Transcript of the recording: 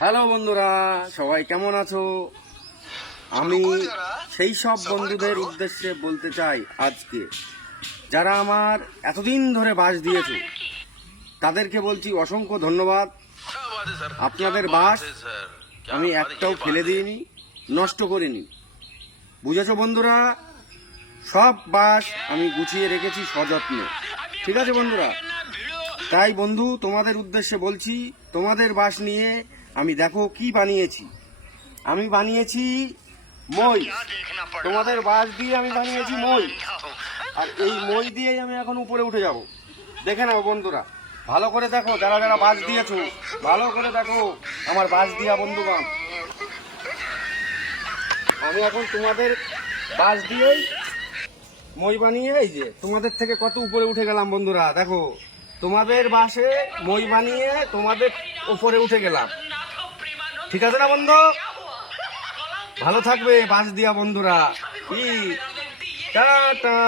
Hello বন্ধুরা, সবাই কেমন আছো? আমি সেই সব বন্ধুদের উদ্দেশ্যে বলতে চাই আজকে, যারা আমার এতদিন ধরে বাস দিয়েছো তাদেরকে বলছি অসংখ্য ধন্যবাদ। আপনাদের বাস আমি একটাও ফেলে দিইনি, নষ্ট করিনি। বুঝেছো বন্ধুরা? সব বাস আমি গুছিয়ে রেখেছি সযত্নে। ঠিক আছে বন্ধুরা? তাই বন্ধু, তোমাদের উদ্দেশ্যে বলছি, তোমাদের বাস নিয়ে আমি দেখো কি বানিয়েছি। আমি বানিয়েছি মই। তোমাদের বাস দিয়ে আমি বানিয়েছি মই, আর এই মই দিয়েই আমি এখন উপরে উঠে যাব। দেখে নাও বন্ধুরা, ভালো করে দেখো, যারা যারা বাস দিয়েছো ভালো করে দেখো আমার বাস দিয়া বন্ধুগণ। আমি এখন তোমাদের বাস দিয়েই মই বানিয়ে এই যে তোমাদের থেকে কত উপরে উঠে গেলাম বন্ধুরা। দেখো, তোমাদের বাসে মই বানিয়ে তোমাদের উপরে উঠে গেলাম। ঠিক আছে না বন্ধু? ভালো থাকবে বাস দিয়া বন্ধুরা। টাটা।